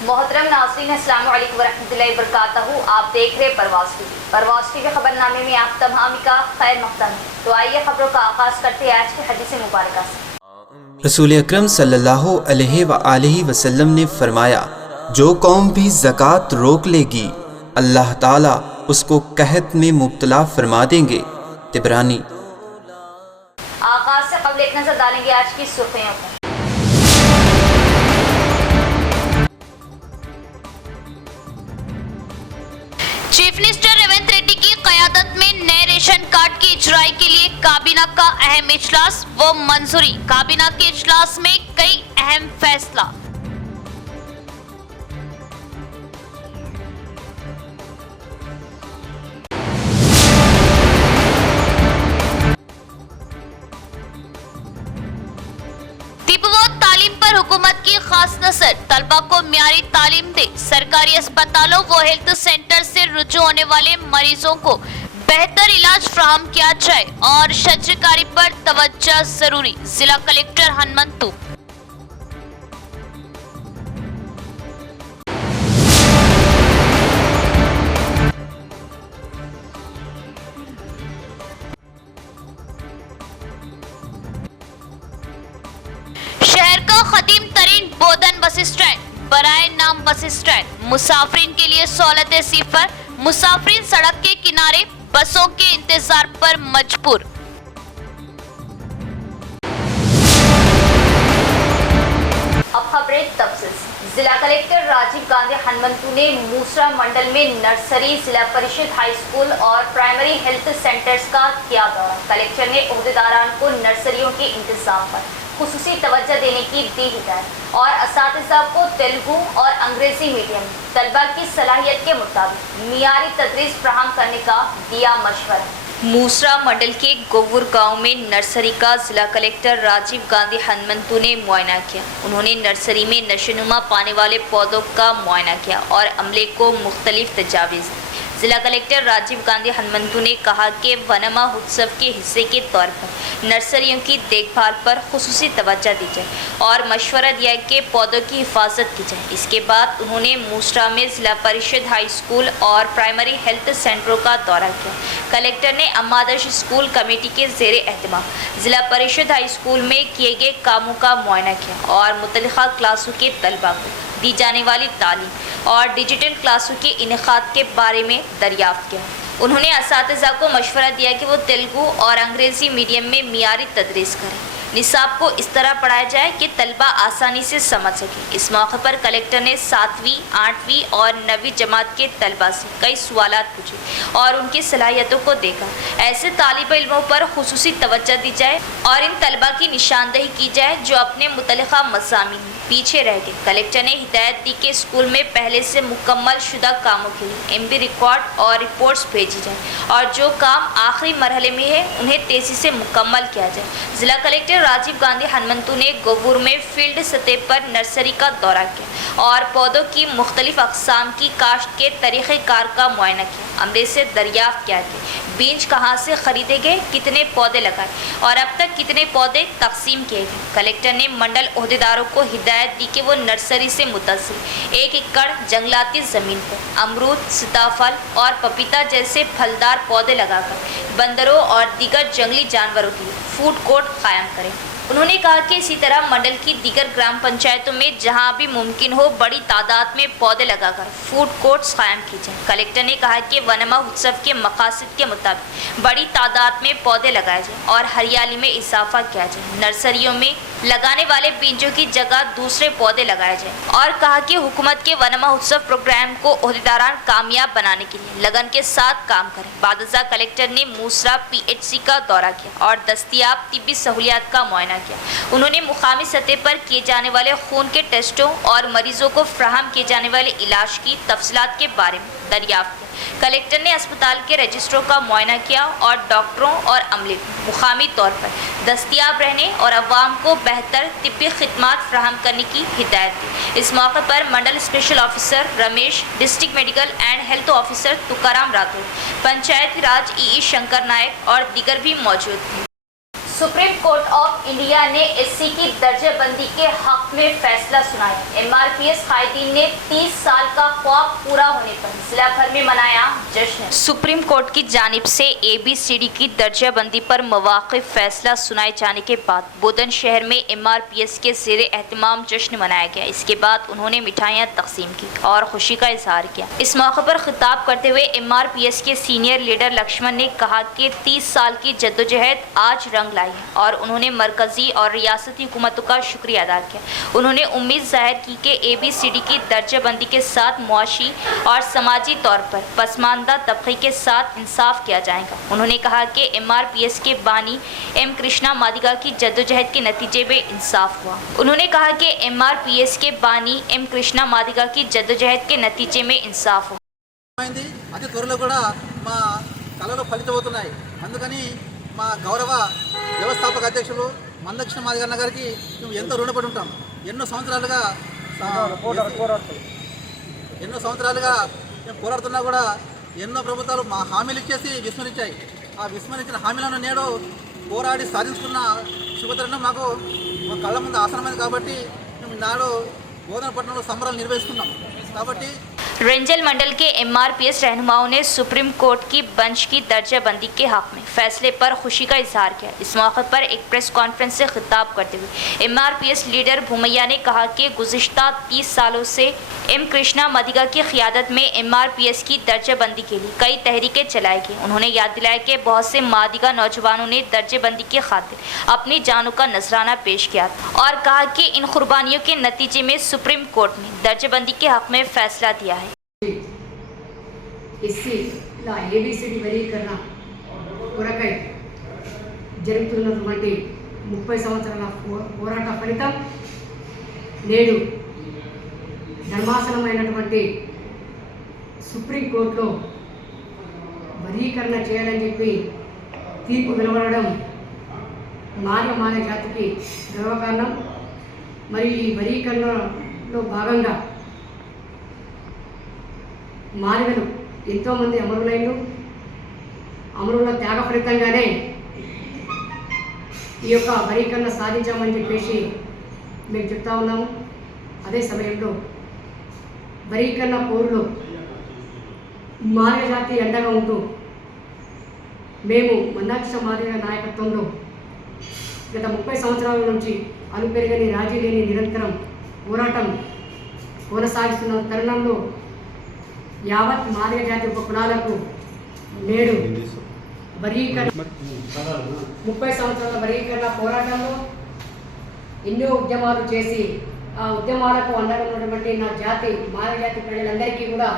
मोहतरम नाज़रीन, अस्सलाम वालेकुम वरहमतुल्लाहि वबरकातुहू। आप देख रहे परवाज़ टीवी खबरनामे में आप तमाम का खैर मक़दम है। तो आइए खबरों का आगाज़ करते हैं आज की हदीस मुबारक से। रसूल अकरम सल्लल्लाहु अलैहि वसल्लम ने फरमाया, जो कौम भी ज़कात रोक लेगी अल्लाह ताला उसको कहत में मुब्तला फरमा देंगे। तिबरानी। आगाज़ से कबल एक नज़र डालेंगे आज की सुर्खियों पर। चीफ मिनिस्टर रेवंत रेड्डी की क़यादत में नए रेशन कार्ड की इजराई के लिए काबीना का अहम इजलास व मंजूरी। काबीना के इजलास में कई अहम फैसला। तालीम पर हुकूमत की खास नजर, तलबा को मियारी तालीम दे। सरकारी अस्पतालों व हेल्थ सेंटर से रुजू होने वाले मरीजों को बेहतर इलाज फराहम किया जाए और शजरकारी पर तवज्जो जरूरी। जिला कलेक्टर हनुमंतु। शहर का खदीम तरीन बोधन बस स्टैंड बराए नाम बस स्टैंड, मुसाफिरीन के लिए सहूलतें सिफर। मुसाफिरीन सड़क के किनारे बसों के इंतजार पर मजबूर। अब खबरें तफसील से। जिला कलेक्टर राजीव गांधी हनुमंतु ने मूसरा मंडल में नर्सरी, जिला परिषद हाई स्कूल और प्राइमरी हेल्थ सेंटर्स का किया दौरा। कलेक्टर ने ओहदेदारान को नर्सरियों के इंतजाम पर खुसूसी तवज्जो देने की दी हिदायत और असातिज़ा को तेलुगु और अंग्रेजी मीडियम तलबा की सलाहियत के मुताबिक मियारी तदरीस फराहम करने का दिया मशवरा। मूसरा मंडल के गोवुर गांव में नर्सरी का जिला कलेक्टर राजीव गांधी हनुमंतु ने मुआयना किया। उन्होंने नर्सरी में नशोनुमा पाने वाले पौधों का मुआयना किया और अमले को मुख्तलिफ तजावीज़ दी। जिला कलेक्टर राजीव गांधी हनुमंतु ने कहा कि वनमा उत्सव के हिस्से के तौर पर नर्सरियों की देखभाल पर खुसूसी तवज्जो दी जाए और मशवरा दिया कि पौधों की हिफाजत की जाए। इसके बाद उन्होंने मूसरा में जिला परिषद हाई स्कूल और प्राइमरी हेल्थ सेंटरों का दौरा किया। कलेक्टर ने अम्मादर्श स्कूल कमेटी के ज़ेरे एहतमाम जिला परिषद हाई स्कूल में किए गए कामों का मुआयना किया और मुतल्लिका क्लासों के तलबा को दी जाने वाली तालीम और डिजिटल क्लासों के इनेकाद के बारे में दरियाफ्त किया। उन्होंने असातिज़ा को मशवरा दिया कि वो तेलुगु और अंग्रेज़ी मीडियम में मियारी तदरीस करें। निसाब को इस तरह पढ़ाया जाए कि तलबा आसानी से समझ सके। इस मौके पर कलेक्टर ने 7वीं, 8वीं और 9वीं जमात के तलबा से कई सवालात पूछे और उनकी सलाहियतों को देखा। ऐसे तालिब इल्मों पर खुसूसी तवज्जो दी जाए और इन तलबा की निशानदही की जाए जो अपने मुतल्लिका मज़ामीन में पीछे रह गए। कलेक्टर ने हिदायत दी कि स्कूल में पहले से मुकम्मल शुदा कामों के लिए MB रिकॉर्ड और रिपोर्ट्स भेजी जाए और जो काम आखिरी मरहले में है उन्हें तेज़ी से मुकम्मल किया जाए। जिला कलेक्टर राजीव गांधी हनुमंतु ने गोवुर में फील्ड सतह पर नर्सरी का दौरा किया और पौधों की मुख्तलिफ अक़साम की काश्त के तरीक़ेकार का मुआयना किया। अमले से दरियाफ्त किया कि बीज कहाँ से खरीदे गए, कितने पौधे लगाए और अब तक कितने पौधे तकसीम किए गए। कलेक्टर ने मंडल ओहदेदारों को हिदायत दी कि वो नर्सरी से मुतसिल 1 एकड़ जंगलाती ज़मीन पर अमरूद, सीताफल और पपीता जैसे फलदार पौधे लगाकर बंदरों और दीगर जंगली जानवरों के लिए फूड कोर्ट कायम करें। उन्होंने कहा कि इसी तरह मंडल की दीगर ग्राम पंचायतों में जहां भी मुमकिन हो बड़ी तादाद में पौधे लगाकर फूड कोर्ट्स कायम किए जाएं। कलेक्टर ने कहा कि वनमा उत्सव के मकासद के मुताबिक बड़ी तादाद में पौधे लगाए जाएं और हरियाली में इजाफा किया जाए। नर्सरियों में लगाने वाले बीजों की जगह दूसरे पौधे लगाए जाएं और कहा कि हुकूमत के वनमा उत्सव प्रोग्राम को ओहदेदारान कामयाब बनाने के लिए लगन के साथ काम करें। बादशाह कलेक्टर ने मूसरा PHC का दौरा किया और दस्तियाब तिब्बी सहूलियात का मुआयना किया। उन्होंने मुकामी सतह पर किए जाने वाले खून के टेस्टों और मरीजों को फराहम किए जाने वाले इलाज की तफसीलात के बारे में दरियाफ्त किया। कलेक्टर ने अस्पताल के रजिस्ट्रों का मुआयना किया और डॉक्टरों और अमले को मुकामी तौर पर दस्तियाब रहने और अवाम को बेहतर तिब्बी खिदमात फराहम करने की हिदायत दी। इस मौके पर mandal special officer Ramesh, district medical and health officer Tukaram Rathore, Panchayati Raj EE Shankar Naik और दीगर भी मौजूद थे। सुप्रीम कोर्ट ऑफ इंडिया ने एससी की दर्जेबंदी के हक में फैसला सुनाया। एमआरपीएस कायदीन ने 30 साल का ख्वाब पूरा होने पर जिला भर में मनाया जश्न। सुप्रीम कोर्ट की जानिब से एबीसीडी की दर्जाबंदी पर मौक़िफ़ फैसला सुनाए जाने के बाद बुलंदशहर में एमआरपीएस के ज़ेरे एहतमाम जश्न मनाया गया। इसके बाद उन्होंने मिठाइयाँ तकसीम की और खुशी का इजहार किया। इस मौके पर खिताब करते हुए एमआरपीएस के सीनियर लीडर लक्ष्मण ने कहा कि 30 साल की जद्दोजहद आज रंग लाई है और उन्होंने मरकजी और रियासती हुकूमतों का शुक्रिया अदा किया। उन्होंने उम्मीद जाहिर की कि एबीसीडी की दर्जाबंदी के साथ मुआशी और समाजी तौर पर पसमानदा तबके के साथ इंसाफ किया जाएगा। उन्होंने कहा कि एमआरपीएस के बानी एम कृष्णा मादिगा की जद्दोजहद के नतीजे में इंसाफ हुआ। उन्होंने कहा कि एमआरपीएस के बानी एम कृष्णा मादिगा की जद्दोजहद के नतीजे में इंसाफ हुआ। అతి త్వరలో కూడా మా కళలు ఫలితమవుతున్నాయి। అందుకని మా గౌరవ వ్యవస్థాపక అధ్యక్షులు మందకృష్ణ మాదిగన్న గారికి మేము ఎంతో రుణపడి ఉంటాం। ఎన్నో సంవత్సరాలుగా మేము పోరాడుతున్నా కూడా ఎన్నో ప్రభుత్వాలు మా హామీలు ఇచ్చేసి విస్మరించాయి। ఆ విస్మరించిన హామీలను నేడు పోరాడి సాధించుకున్న శుభతరుణం మాకు మా కళ్ళ ముందు ఆసనమైంది కాబట్టి మేము నాడు బోధనపట్నంలో సంబరాలు నిర్వహిస్తున్నాం। కాబట్టి रेंजल मंडल के एमआरपीएस रहनुमाओं ने सुप्रीम कोर्ट की बेंच की दर्जाबंदी के हक में फैसले पर खुशी का इजहार किया। इस मौके पर एक प्रेस कॉन्फ्रेंस से खिताब करते हुए एमआरपीएस लीडर भूमैया ने कहा कि गुज़िश्ता 30 सालों से एम कृष्णा मादिगा की क़ियादत में एमआरपीएस की दर्जाबंदी के लिए कई तहरीकें चलाई गई। उन्होंने याद दिलाया कि बहुत से मादिगा नौजवानों ने दर्जाबंदी की खातिर अपनी जानों का नजराना पेश किया और कहा कि इन कुर्बानियों के नतीजे में सुप्रीम कोर्ट ने दर्जाबंदी के हक में फैसला दिया है। ఎస్సీ ఇలా ఏబీసీడీ వర్గీకరణ కొరకై జరుగుతున్నటువంటి 30 సంవత్సరాల పోరాట ఫలితం నేడు ధర్మాసనమైనటువంటి సుప్రీంకోర్టులో వర్గీకరణ చేయాలని చెప్పి తీర్పు వెలువడడం మానవ జాతికి గర్వకారణం। మరి ఈ వర్గీకరణలో భాగంగా మానవులు ఎంతోమంది అమరుల త్యాగ ఫలితంగానే ఈ యొక్క వర్గీకరణ సాధించామని చెప్పేసి మేము చెప్తా ఉన్నాము। అదే సమయంలో వర్గీకరణ పౌరులు మానవ జాతి అండగా ఉంటూ మేము మందాకృష్ణ మాదిగ నాయకత్వంలో గత 30 సంవత్సరాల నుంచి అలుపెరగని రాజీ లేని నిరంతరం పోరాటం కొనసాగిస్తున్న తరుణంలో యావత్ మాదిగ జాతి కులాలకు నేడు వర్గీకరణ 30 సంవత్సరాల వర్గీకరణ పోరాటంలో ఎన్నో ఉద్యమాలు చేసి ఆ ఉద్యమాలకు అండగా ఉన్నటువంటి నా జాతి మాదిగ జాతి ప్రజలందరికీ కూడా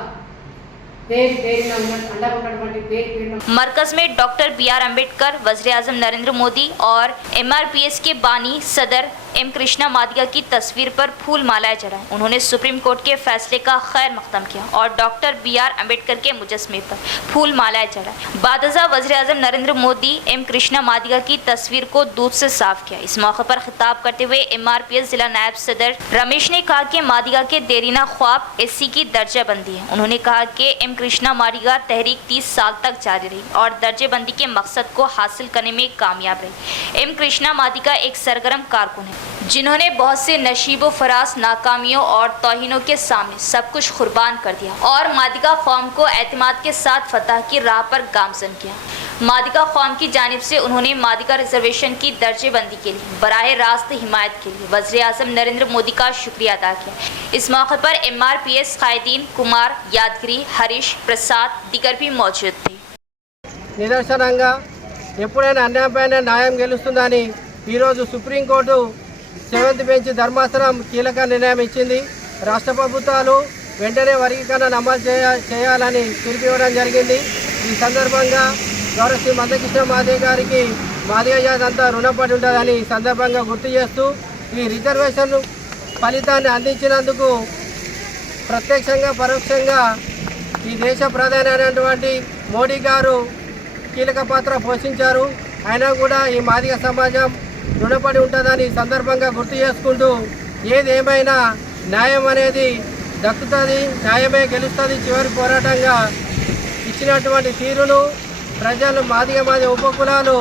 मरकज में डॉक्टर BR अम्बेडकर, वज़ीर-ए-आज़म नरेंद्र मोदी और एमआरपीएस के बानी सदर एम कृष्णा मादिगा की तस्वीर पर फूल मालाएं चढ़ाई। उन्होंने सुप्रीम कोर्ट के फैसले का खैर मकदम किया और डॉक्टर BR अम्बेडकर के मुजस्मे पर फूल मालाएं चढ़ाई। बादजा वज़ीर-ए-आज़म नरेंद्र मोदी एम कृष्णा मादिगा की तस्वीर को दूध से साफ किया। इस मौके पर खिताब करते हुए एमआरपीएस जिला नायब सदर रमेश ने कहा कि मादिगा के देरीना ख्वाब एससी की दर्जाबंदी है। उन्होंने कहा कि एम कृष्णा मादिगा तहरीक 30 साल तक जारी रही और दर्जेबंदी के मकसद को हासिल करने में कामयाब रही। एम कृष्णा मादिगा एक सरगर्म कारकुन है जिन्होंने बहुत से नशीबो फराज नाकामियों और तौहीनों के सामने सब कुछ कुर्बान कर दिया और मादिगा कौम को एतमाद के साथ फतह की राह पर गामजन किया। मादिगा कौम की जानिब से उन्होंने मादिगा रिजर्वेशन की दर्जेबंदी के लिए बराह रास्त हिमायत के लिए वज़ीर-ए-आज़म नरेंद्र मोदी का शुक्रिया अदा किया। इस मौके पर एमआरपीएस कायदीन कुमार यादगिरी, हरीश प्रसाद दिगर भी मौजूद थे। నిదర్శనంగా ఎప్పుడైనా అన్యాయమైన న్యాయం గెలుస్తుందని ఈరోజు సుప్రీంకోర్టు 7th బెంచ్ ధర్మాసనం కీలక నిర్ణయం ఇచ్చింది। రాష్ట్ర ప్రభుత్వాలు వెంటనే వర్గీకరణ అమలు చేయాలని తీర్పు ఇవ్వడం జరిగింది। ఈ సందర్భంగా గౌరవ శ్రీ మందకృష్ణ మాదిగ గారికి మాదిగ జాతి అంతా రుణపడి ఉంటుందని ఈ సందర్భంగా గుర్తు చేస్తూ ఈ రిజర్వేషన్ ఫలితాన్ని అందించినందుకు ప్రత్యక్షంగా పరోక్షంగా ఈ దేశ ప్రధాని అయినటువంటి మోడీ గారు కీలక పాత్ర పోషించారు। అయినా కూడా ఈ మాదిగ సమాజం రుణపడి ఉంటుందని ఈ సందర్భంగా గుర్తు చేసుకుంటూ ఏదేమైనా న్యాయం అనేది దక్కుతుంది, న్యాయమే గెలుస్తుంది చివరి పోరాటంగా ఇచ్చినటువంటి తీరును ప్రజలు మాదిగ ఉపకులాలు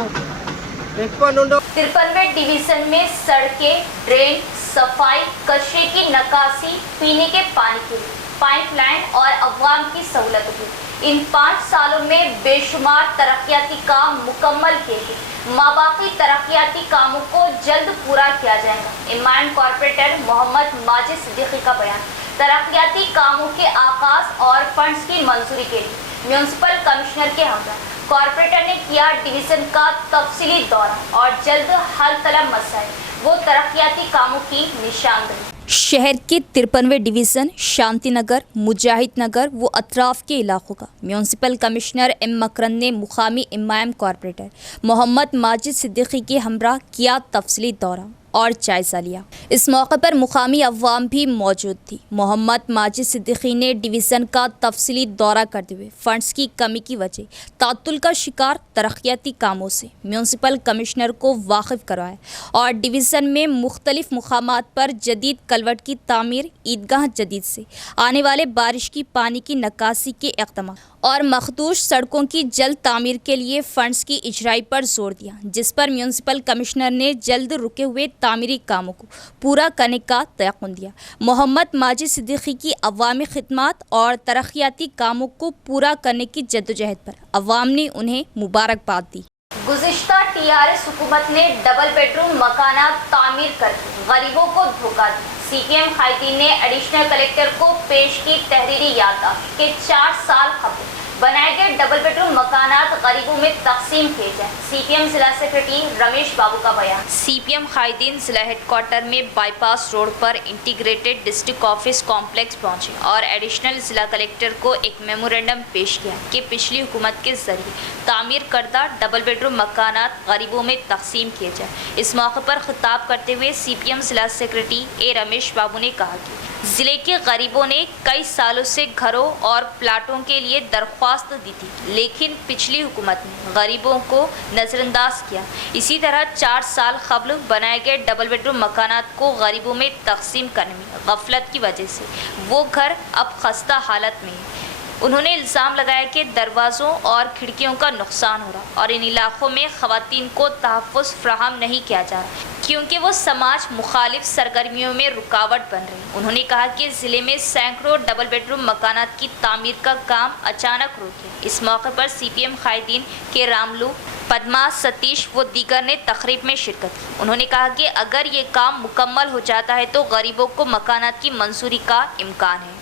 ఎక్కువ నుండో 53वें डिवीजन में सड़कें, ड्रेन, सफाई, कचरे की नकासी, पीने के पानी के लिए पाइपलाइन और अवाम की सहूलत हुई। इन 5 सालों में बेशुमार तरक्याती काम मुकम्मल किए गए। माबाकी तरक्याती कामों को जल्द पूरा किया जाएगा। इमाम कॉर्पोरेटर मोहम्मद माजिद सिद्दीकी का बयान। तरक्याती कामों के आगाज और फंड्स की मंजूरी के लिए म्यूनिसिपल कमिश्नर के हमरा कॉर्पोरेटर ने किया डिवीजन का तफसीली दौरा और जल्द हल तलब मसाइल वो तरक्याती कामों की निशानदही। शहर के 53वें डिवीज़न शांति नगर, मुजाहिद नगर व अतराफ़ के इलाकों का म्यूनसिपल कमिश्नर एम मकरंद ने मुकामी इमाम कॉर्पोरेटर मोहम्मद माजिद सिद्दीकी के हमरा किया तफसीली दौरा और जायज़ा लिया। इस मौके पर मुकामी अवाम भी मौजूद थी। मोहम्मद माजिद सिद्दीकी ने डिवीज़न का तफसीली दौरा करते हुए फंड्स की कमी की वजह तातुल का शिकार तरक्याती कामों से म्यूनसिपल कमिश्नर को वाकिफ़ करवाया और डिवीज़न में मुख्तलिफ मुकामात पर जदीद कलवट की तामीर, ईदगाह जदीद से आने वाले बारिश की पानी की नकासी के इक़दाम और मखदूश सड़कों की जल्द तामीर के लिए फ़ंड्स की इजराई पर जोर दिया, जिस पर म्यूनसिपल कमिश्नर ने जल्द रुके हुए तामीरी कामों को पूरा करने का तयक़ुन दिया। मोहम्मद माजिद सिद्दीकी की अवामी खिदमत और तरक्याती कामों को पूरा करने की जद्दोजहद पर अवाम ने उन्हें मुबारकबाद दी। गुज़िश्ता टीआरएस हुकूमत ने डबल बेडरूम मकानात तामीर कर गरीबों को धोखा दिया। सीपीएम कायदीन ने एडिशनल कलेक्टर को पेश की तहरीरी याददाश्त के 4 साल कबल बनाए गए डबल बेडरूम मकानात गरीबों में तकसीम किए जाए। सीपीएम जिला सेक्रेटरी रमेश बाबू का बयान। सीपीएम कायदीन जिला हेडक्वार्टर में बाईपास रोड पर इंटीग्रेटेड डिस्ट्रिक्ट ऑफिस कॉम्प्लेक्स पहुंचे और एडिशनल जिला कलेक्टर को एक मेमोरेंडम पेश किया कि पिछली हुकूमत के जरिए तामीर करदा डबल बेडरूम मकानात गरीबों में तकसीम किए जाए। इस मौके पर खिताब करते हुए सीपीएम जिला सेक्रेटरी ए रमेश बाबू ने कहा कि ज़िले के गरीबों ने कई सालों से घरों और प्लाटों के लिए दरख्वास्त दी थी, लेकिन पिछली हुकूमत ने गरीबों को नज़रअंदाज किया। इसी तरह 4 साल कबल बनाए गए डबल बेडरूम मकानात को गरीबों में तकसीम करने में गफलत की वजह से वो घर अब खस्ता हालत में है। उन्होंने इल्ज़ाम लगाया कि दरवाज़ों और खिड़कियों का नुकसान हो रहा और इन इलाकों में ख़वातीन को तहफ़्फ़ुज़ फ्राहम नहीं किया जा रहा क्योंकि वो समाज मुखालिफ सरगर्मियों में रुकावट बन रही। उन्होंने कहा कि ज़िले में सैकड़ों डबल बेडरूम मकानात की तामीर का काम अचानक रुक गया। इस मौके पर सीपीएम कायदीन के रामलू, पद्मा, सतीश व दीगर ने तकरीब में शिरकत की। उन्होंने कहा कि अगर ये काम मुकम्मल हो जाता है तो गरीबों को मकानात की मंजूरी का इम्कान है।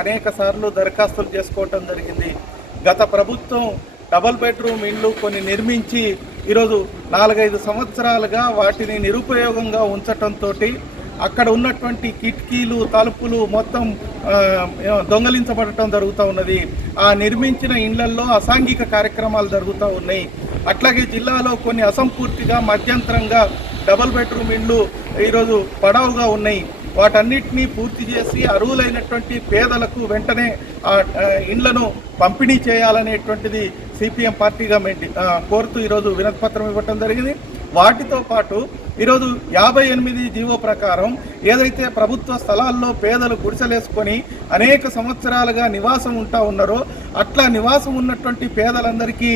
అనేక సార్లు దరఖాస్తులు చేసుకోవటం జరిగింది। గత ప్రభుత్వం డబుల్ బెడ్రూమ్ ఇండ్లు కొన్ని నిర్మించి ఈరోజు 4-5 సంవత్సరాలుగా వాటిని నిరుపయోగంగా ఉంచటంతో అక్కడ ఉన్నటువంటి కిటికీలు, తలుపులు మొత్తం దొంగలించబడటం జరుగుతూ ఉన్నది। ఆ నిర్మించిన ఇండ్లల్లో అసాంఘిక కార్యక్రమాలు జరుగుతూ ఉన్నాయి। అట్లాగే జిల్లాలో కొన్ని అసంపూర్తిగా మధ్యంతరంగా డబుల్ బెడ్రూమ్ ఇండ్లు ఈరోజు పడవుగా ఉన్నాయి। వాటన్నిటినీ పూర్తి చేసి అర్హులైనటువంటి పేదలకు వెంటనే ఆ ఇండ్లను పంపిణీ చేయాలనేటువంటిది సిపిఎం పార్టీగా కోరుతూ ఈరోజు వినతిపత్రం ఇవ్వటం జరిగింది। వాటితో పాటు ఈరోజు 58 జీవో ప్రకారం ఏదైతే ప్రభుత్వ స్థలాల్లో పేదలు గుడిసెలేసుకొని అనేక సంవత్సరాలుగా నివాసం ఉంటా ఉన్నారో అట్లా నివాసం ఉన్నటువంటి పేదలందరికీ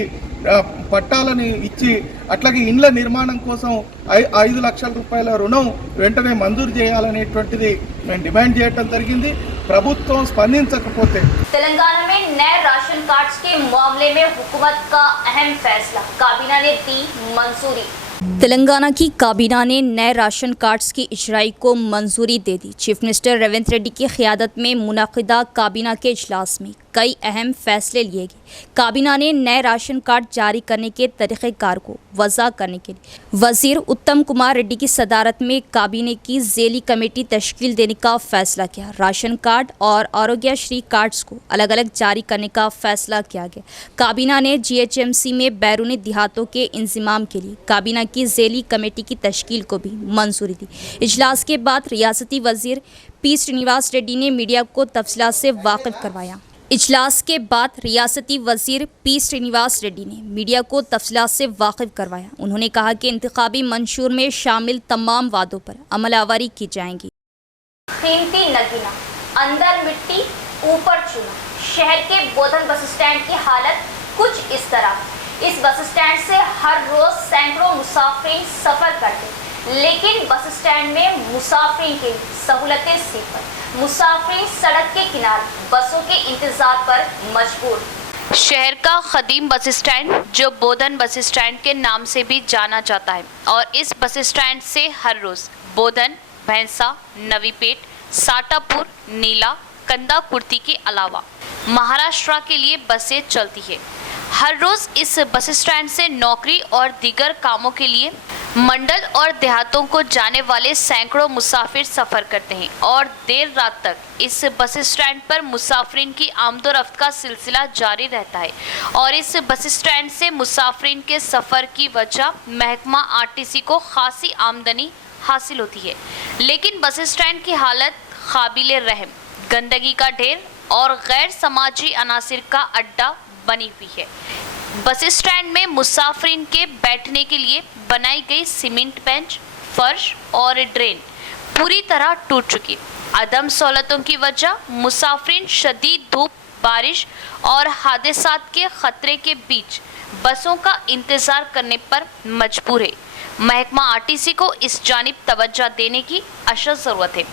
పట్టాలని ఇచ్చి అట్లాగే ఇండ్ల నిర్మాణం కోసం 5 లక్షల రూపాయల రుణం వెంటనే మంజూరు చేయాలనేటువంటిది మేము డిమాండ్ చేయడం జరిగింది। ప్రభుత్వం స్పందించకపోతే तेलंगाना में नए राशन कार्ड्स के मामले में हुकूमत का अहम फैसला, काबीना ने दी मंजूरी। तेलंगाना की काबीना ने नए राशन कार्ड्स की इजराई को मंजूरी दे दी। चीफ मिनिस्टर रेवंत रेड्डी की क़यादत में मुनाकिदा काबीना के इजलास में कई अहम फैसले लिए गए। काबीना ने नए राशन कार्ड जारी करने के तरीक़ेकार को वज़ा करने के लिए वज़ीर उत्तम कुमार रेड्डी की सदारत में काबीने की ज़ेली कमेटी तश्कील देने का फ़ैसला किया। राशन कार्ड और आरोग्यश्री कार्ड्स को अलग अलग जारी करने का फ़ैसला किया गया। काबीना ने GHMC में बैरूनी देहातों के इंतज़ाम के लिए काबीना की ज़ेली कमेटी की तश्कील को भी मंजूरी दी। इजलास के बाद रियासती वज़ीर पी श्रीनिवास रेड्डी ने मीडिया को तफसीलात से वाकिफ़ करवाया। इजलास के बाद रियासती वज़ीर पी श्रीनिवास रेड्डी ने मीडिया को तफसीलात से वाकिफ़ करवाया। उन्होंने कहा कि इंतखाबी मंशूर में शामिल तमाम वादों पर अमलावरी की जाएंगी। कीमती नगीना, अंदर मिट्टी ऊपर चूना। शहर के बोधन बस स्टैंड की हालत कुछ इस तरह। इस बस स्टैंड से हर रोज सैकड़ों मुसाफिर सफर करते, लेकिन बस स्टैंड में मुसाफिर की सहूलतें सिफर। मुसाफिर सड़क के किनारे बसों के इंतजार पर मजबूर। शहर का खदीम बस स्टैंड, जो बोधन बस स्टैंड के नाम से भी जाना जाता है, और इस बस स्टैंड से हर रोज बोधन, भैंसा, नवीपेट, साटापुर, नीला, कंदा कुर्ती के अलावा महाराष्ट्र के लिए बसें चलती है। हर रोज इस बस स्टैंड से नौकरी और दीगर कामों के लिए मंडल और देहातों को जाने वाले सैकड़ों मुसाफिर सफर करते हैं और देर रात तक इस बस स्टैंड पर मुसाफिरीन की आमदोरफ्त का सिलसिला जारी रहता है। और इस बस स्टैंड से मुसाफिरीन के सफ़र की वजह महकमा आरटीसी को खासी आमदनी हासिल होती है, लेकिन बस स्टैंड की हालत काबिले रहम, गंदगी का ढेर और गैर समाजी अनासिर का अड्डा बनी हुई है। बस स्टैंड में मुसाफिरीन के बैठने के लिए बनाई गई सीमेंट बेंच, फर्श और ड्रेन पूरी तरह टूट चुकी। अदम सहूलतों की वजह मुसाफिरीन शदीद धूप, बारिश और हादसात के खतरे के बीच बसों का इंतज़ार करने पर मजबूर है। महकमा आरटीसी को इस जानिब तवज्जो देने की अशद ज़रूरत है।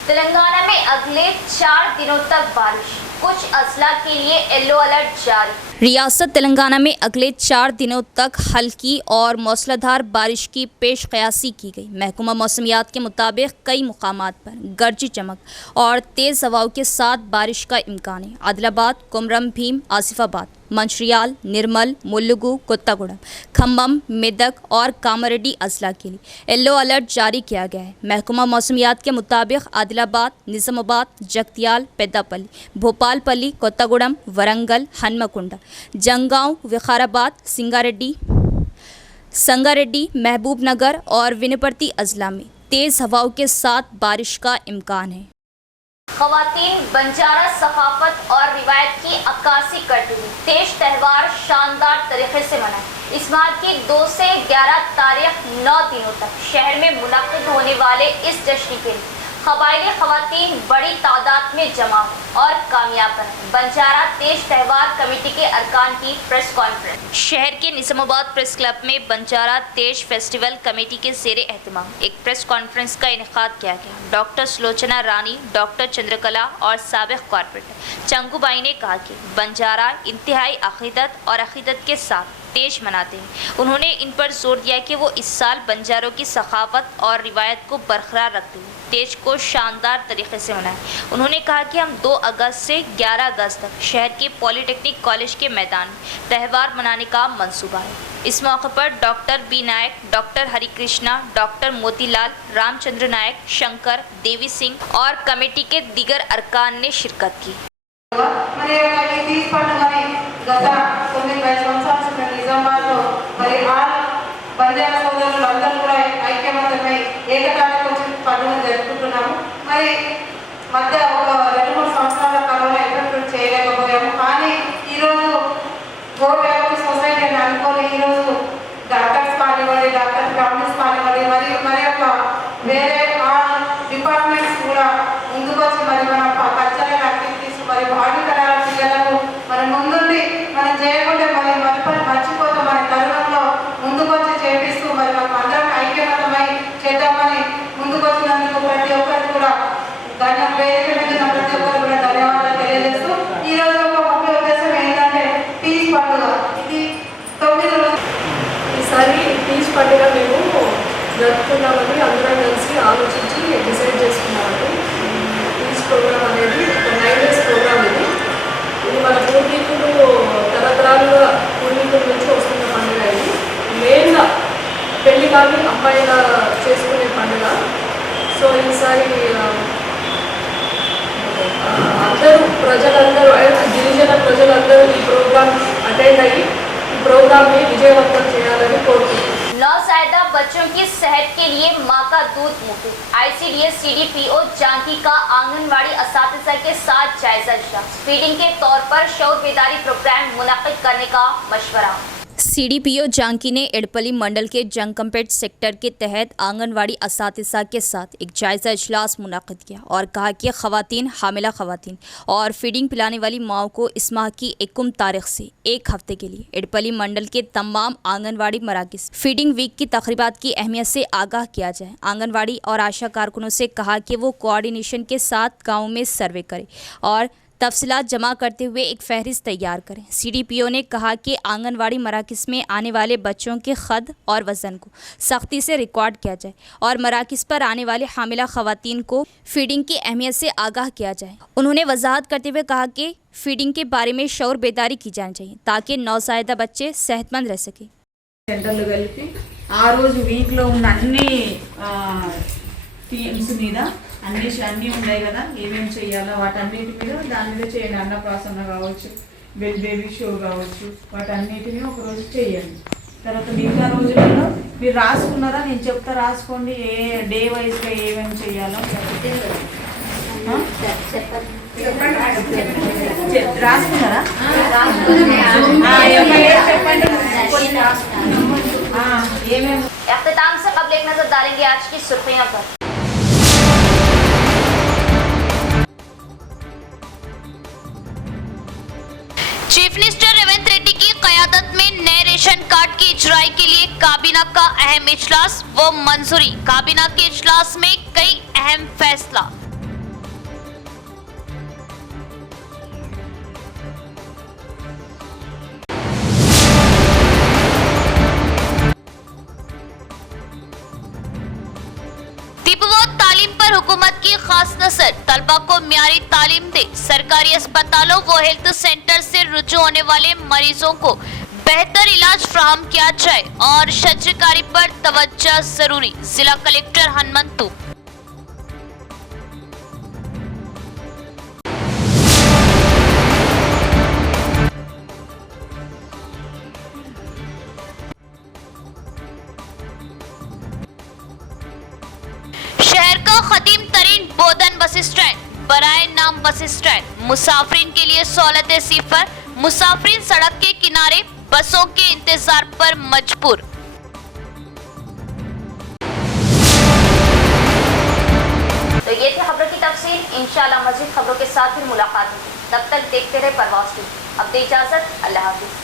तेलंगाना में अगले 4 दिनों तक बारिश, कुछ अजला के लिए येलो अलर्ट जारी। रियासत तेलंगाना में अगले 4 दिनों तक हल्की और मौसलाधार बारिश की पेश क़यासी की गई। महकमा मौसमियात के मुताबिक कई मुकामात पर गरजी चमक और तेज़ हवाओं के साथ बारिश का इम्कान है। आदिलाबाद, कुमरम भीम, आसिफाबाद, मंचिर्याल, निर्मल, मुल्लुगु, कोत्तागुड़म, खम्मम, मेदक और कामारेड्डी अजला के लिए येलो अलर्ट जारी किया गया है। महकमा मौसमियात के मुताबिक आदिलाबाद, निज़ामाबाद, जगतियाल, पेद्दापल्ली, भोपालपल्ली, कोत्तागुड़म, वरंगल, हन्मकुंडा, जंगांव, विकाराबाद, संगारेड्डी, महबूब नगर और विनपर्ती अजला में तेज़ हवाओं के साथ बारिश का इम्कान है। ख़वातीन बंजारा सकाफत और रिवायत की अक्कासी करती हुई तेज त्यौहार शानदार तरीके से मनाए। इस माह की 2 से 11 तारीख 9 दिनों तक शहर में मुनक्किद होने वाले इस जश्न के लिए क़बाइली ख़वातीन बड़ी तादाद में जमा हुई और कामयाब बने। बंजारा तेज त्यौहार कमेटी के अरकान की प्रेस कॉन्फ्रेंस। शहर के निज़ामाबाद प्रेस क्लब में बंजारा तेज फेस्टिवल कमेटी के ज़ेरे एहतमाम एक प्रेस कॉन्फ्रेंस का इनेकाद किया गया। डॉक्टर सुलोचना रानी, डॉक्टर चंद्रकला और साबिक़ कॉर्पोरेटर चंगूबाई ने कहा कि बंजारा इंतहाई अक़ीदत और अक़ीदत के साथ तेज मनाते हैं। उन्होंने इन पर जोर दिया कि वो इस साल बंजारों की सखावत और रिवायत को बरकरार रखते हुए तेज को शानदार तरीके से मनाएं। उन्होंने कहा कि हम 2 अगस्त से 11 अगस्त तक शहर के पॉलिटेक्निक कॉलेज के मैदान में त्यौहार मनाने का मंसूबा है। इस मौके पर डॉक्टर बी नायक, डॉक्टर हरिकृष्णा, डॉक्टर मोतीलाल, रामचंद्र नायक, शंकर, देवी सिंह और कमेटी के दीगर अरकान ने शिरकत की। మరి ఈ తీజ్ పండుగని గత 9 సంవత్సరాల క్రితం నిజామాబాద్లో మరి బంజారా సోదరులు అందరూ కూడా ఐక్యమత్యమై ఏకతాటికి వచ్చి పండుగను జరుపుకుంటున్నాము. మరి మధ్య ఒక 2-3 సంవత్సరాల కరోనా ఎఫెక్ట్ చేయలేకపోయాము. కానీ ఈరోజు గో బ్యాక్ టు సొసైటీ అని అనుకోని ఈరోజు డాక్టర్స్ కానివ్వండి, డాక్టర్ ఫ్యామిలీస్ కానివ్వండి, మరి యొక్క వేరే డిపార్ట్మెంట్స్ కూడా ముందుకు వచ్చి మరి మన కల్చరల్ యాక్టివిటీస్ మరి భావితరాల పిల్లలకు మనం ముందుండి మనం చేయకుంటే మరి మర్చిపోతాం. మన తరుణంలో ముందుకు వచ్చి చేపిస్తూ మరి మనం అందరం ఐక్యమతమై చేద్దామని ముందుకు వచ్చినందుకు ప్రతి ఒక్కరికి కూడా వేదిక మీద ఉన్న ప్రతి ఒక్కరు కూడా ధన్యవాదాలు తెలియజేస్తూ ఈరోజు ఒక ముఖ్య ఉద్దేశం ఏంటంటే తీజ్ పండుగ. ఇది 9 రోజులు. ఈసారి తీజ్ పండుగ మేము జరుపుకున్నామని అందరం కలిసి ఆలోచించి డిసైడ్ చేసుకున్నామండి. తీజ్ ప్రోగ్రామ్ అనేది ఒక 9 days ప్రోగ్రామ్. ఇది మన పూర్వీకులు తరతరాలుగా పూర్వీకుల నుంచి వస్తున్న పండుగ. ఇది మెయిన్గా పెళ్లి కానీ అమ్మాయిల చేసుకునే పండుగ. సో ఈసారి అందరూ ప్రజలందరూ గిరిజన ప్రజలందరూ ఈ ప్రోగ్రామ్ అటెండ్ అయ్యి ఈ ప్రోగ్రామ్ని విజయవంతం చేయాలని కోరుతున్నాను. नौज़ायदा बच्चों की सेहत के लिए माँ का दूध मुफ्त। ICDS CDPO जानकी का आंगनवाड़ी असातिज़ा के साथ जायजा इजलास। फीडिंग के तौर पर शऊर बेदारी प्रोग्राम मुनक्किद करने का मशवरा। सीडीपीओ जानकी ने एडपली मंडल के जंगकमपेट सेक्टर के तहत आंगनवाड़ी असातिज़ा के साथ एक जायज़ा इजलास मुनाक़िद किया और कहा कि ख़वातीन, हामिला ख़वातीन और फीडिंग पिलाने वाली माओं को इस माह की 1 तारीख से 1 हफ्ते के लिए एडपली मंडल के तमाम आंगनवाड़ी मराकज़ फीडिंग वीक की तक़रीबात की अहमियत से आगाह किया जाए। आंगनवाड़ी और आशा कारकुनों से कहा कि वो कोऑर्डिनेशन के साथ गाँव में सर्वे करें और तफसीलात जमा करते हुए एक फहरिस्त तैयार करें। सीडीपीओ ने कहा कि आंगनवाड़ी मराकज़ में आने वाले बच्चों के ख़द और वज़न को सख्ती से रिकॉर्ड किया जाए और मराकज़ पर आने वाले हामिला ख़वातीन को फीडिंग की अहमियत से आगाह किया जाए। उन्होंने वजाहत करते हुए कहा कि फीडिंग के बारे में शऊर बेदारी की जानी चाहिए ताकि नौज़ायदा बच्चे सेहतमंद रह सकें। సెంటర్లు కలిపి ఆ రోజు వీక్లో ఉన్న అన్ని టీమ్స్ మీద అన్నీ ఉన్నాయి కదా, ఏమేమి చేయాలో వాటన్నిటి మీద దాని మీద చేయండి. అన్నప్రాసన కావచ్చు, బేబీ షో కావచ్చు, వాటన్నిటిని ఒక రోజు చేయండి. తర్వాత మిగతా రోజులలో మీరు రాసుకున్నారా? నేను చెప్తా, రాసుకోండి ఏ డే వైజ్గా ఏమేమి చేయాలో రాసుకున్నారా? ఏమేమి इख्तिताम से कबल एक नजर डालेंगे आज की सुर्खियों पर। चीफ मिनिस्टर रेवंत रेड्डी की क़यादत में नए रेशन कार्ड की इजराई के लिए काबीना का अहम इजलास व मंजूरी। काबीना के इजलास में कई अहम फैसला। तालीम पर हुकूमत की खास नजर, तलबा को म्यारी तालीम दे। सरकारी अस्पतालों व हेल्थ सेंटर से रुजू होने वाले मरीजों को बेहतर इलाज फ्राहम किया जाए और शजरकारी पर तवज्जो जरूरी। जिला कलेक्टर हनुमंतु। शहर का खदीम तरीन बोधन बस स्टैंड बराए नाम बस स्टैंड, मुसाफिरीन के लिए सहूलतें सिफर। मुसाफिरीन सड़क के किनारे बसों के इंतजार पर मजबूर। तो ये थी खबरों की तफसील। इंशाल्लाह मज़ीद खबरों के साथ फिर मुलाकात होगी। तब तक देखते रहे परवाज़ टीवी। अब दे इजाजत, अल्लाह हाफिज़।